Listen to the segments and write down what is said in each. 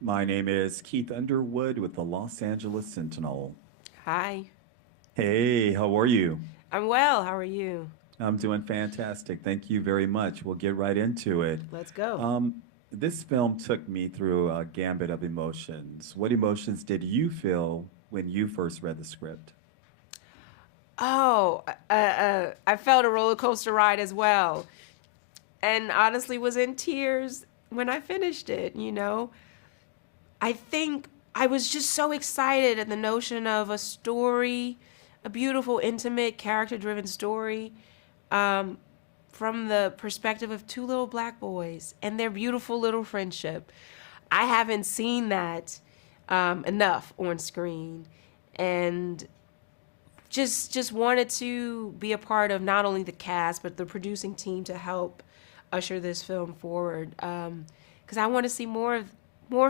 My name is Keith Underwood with the Los Angeles Sentinel. Hi. Hey, how are you? I'm well. How are you? I'm doing fantastic. Thank you very much. We'll get right into it. Let's go. This film took me through a gambit of emotions. What emotions did you feel when you first read the script? I felt a roller coaster ride as well, and honestly was in tears when I finished it. I think I was just so excited at the notion of a story, a beautiful, intimate, character-driven story, um, from the perspective of two little black boys and their beautiful little friendship. I haven't seen that enough on screen, and just wanted to be a part of not only the cast but the producing team to help usher this film forward. Because I want to see more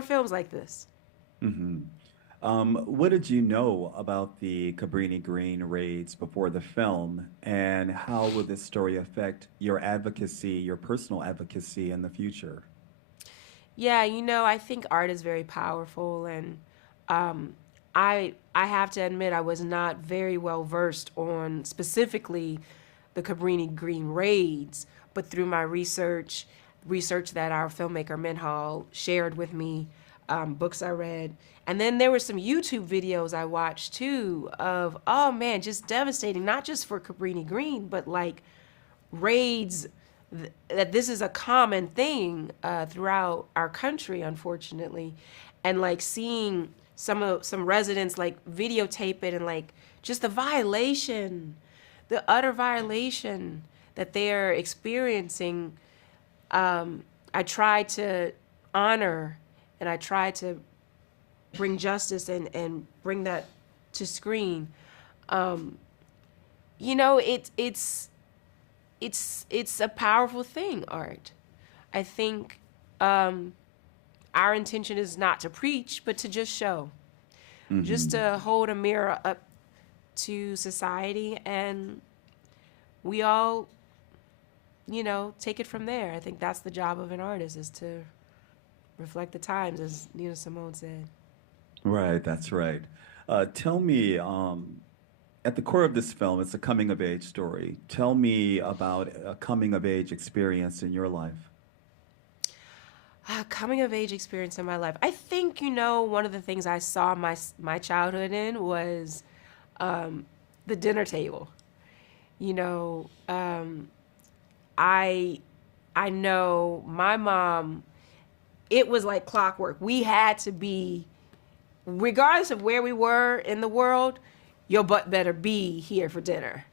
films like this. hmm what did you know about the Cabrini Green raids before the film, and how will this story affect your advocacy, your personal advocacy in the future? Yeah, I think art is very powerful, and I have to admit I was not very well versed on specifically the Cabrini Green raids, but through my research that our filmmaker Minhal shared with me, books I read, and then there were some YouTube videos I watched too of, oh man, just devastating, not just for Cabrini Green, but like raids, that this is a common thing throughout our country, unfortunately, and like seeing some residents like videotape it, and like just the utter violation that they're experiencing. I try to honor, and I try to bring justice and bring that to screen. Um, it's a powerful thing, art. I think our intention is not to preach, but to just show, just hmm to hold a mirror up to society, and we all, take it from there. I think that's the job of an artist, is to reflect the times, as Nina Simone said. Right, that's right. Tell me, at the core of this film, it's a coming of age story. Tell me about a coming of age experience in your life. Coming of age experience in my life. I think one of the things I saw my childhood in was the dinner table. You know, I I know my mom. It was like clockwork. We had to be, regardless of where we were in the world, your butt better be here for dinner.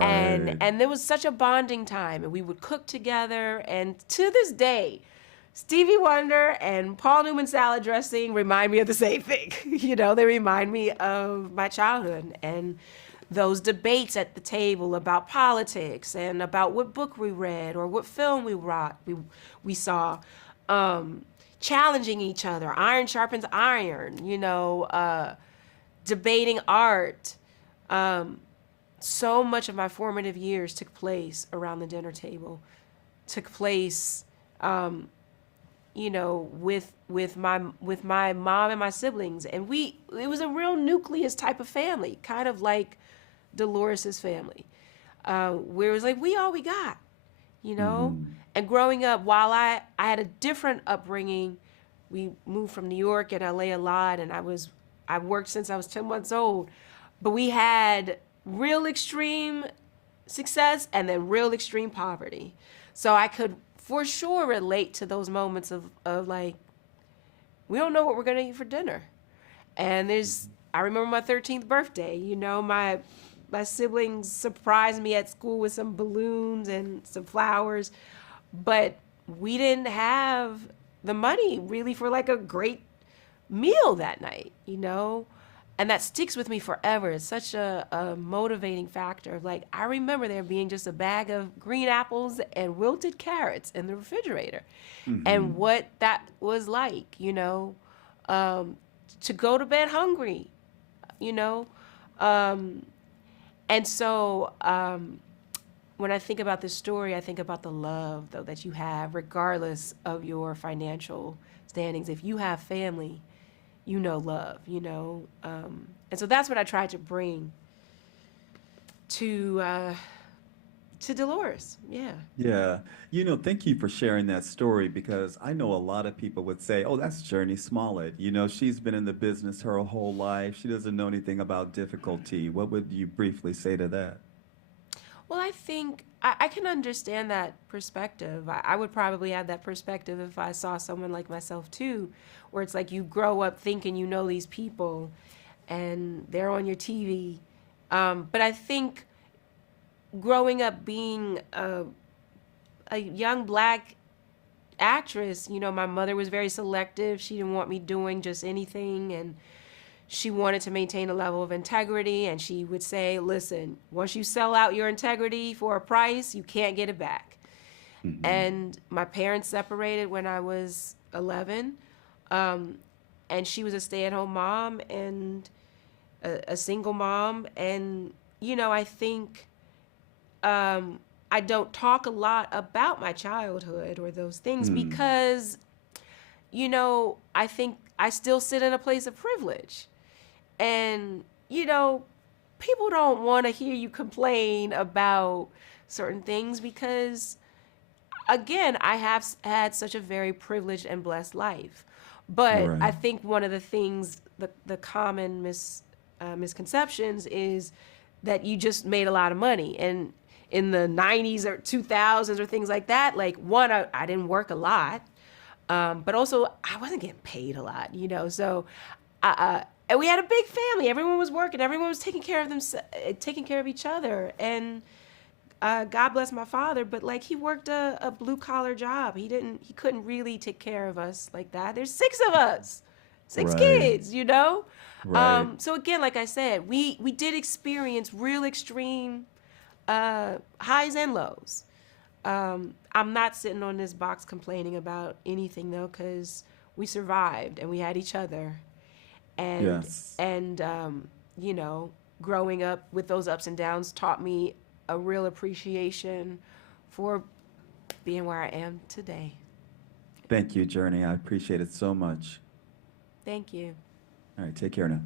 and Right. and there was such a bonding time, and we would cook together, and to this day Stevie Wonder and Paul Newman salad dressing remind me of the same thing. They remind me of my childhood, and those debates at the table about politics and about what book we read or what film we saw, um, challenging each other. Iron sharpens iron. Debating art. Um, so much of my formative years took place around the dinner table, took place, with my mom and my siblings, and it was a real nucleus type of family, kind of like Dolores's family, where it was like we all we got, you know. hmm And growing up, while I had a different upbringing, we moved from New York and LA a lot, and I worked since I was 10 months old, but we had real extreme success and then real extreme poverty. So I could for sure relate to those moments of like, we don't know what we're gonna eat for dinner. And I remember my 13th birthday, my siblings surprised me at school with some balloons and some flowers, but we didn't have the money really for like a great meal that night. And that sticks with me forever. It's such a motivating factor. Like, I remember there being just a bag of green apples and wilted carrots in the refrigerator, and hmm what that was like, um, to go to bed hungry, you know. Um, and so when I think about this story, I think about the love, though, that you have, regardless of your financial misunderstandings. If you have family, you know love, you know. And so that's what I tried to bring to Dolores. Yeah. Yeah. Thank you for sharing that story because I know a lot of people would say, oh, that's Jurnee Smollett. She's been in the business her whole life. She doesn't know anything about difficulty. What would you briefly say to that? Well, I think I can understand that perspective. I would probably have that perspective if I saw someone like myself too, where it's like you grow up thinking you know these people and they're on your TV. But I think growing up being a young black actress, my mother was very selective. She didn't want me doing just anything. And she wanted to maintain a level of integrity, and she would say, listen, once you sell out your integrity for a price, you can't get it back. Hmm. And my parents separated when I was 11, and she was a stay-at-home mom and a single mom. And I think I don't talk a lot about my childhood or those things Hmm. because I think I still sit in a place of privilege. And, people don't want to hear you complain about certain things because, again, I have had such a very privileged and blessed life. But Right. I think one of the things, the common misconceptions is that you just made a lot of money. And in the 90s or 2000s or things like that, like, one, I didn't work a lot. But also, I wasn't getting paid a lot, So, and we had a big family. Everyone was working. Everyone was taking care of them, taking care of each other. And God bless my father, but like he worked a blue collar job. He couldn't really take care of us like that. There's six of us, six Right. kids. Right. So again, like I said, we did experience real extreme highs and lows. I'm not sitting on this box complaining about anything though, because we survived and we had each other, and Yes. and you know, growing up with those ups and downs taught me a real appreciation for being where I am today. Thank you, Journey. I appreciate it so much. Thank you. All right. Take care now.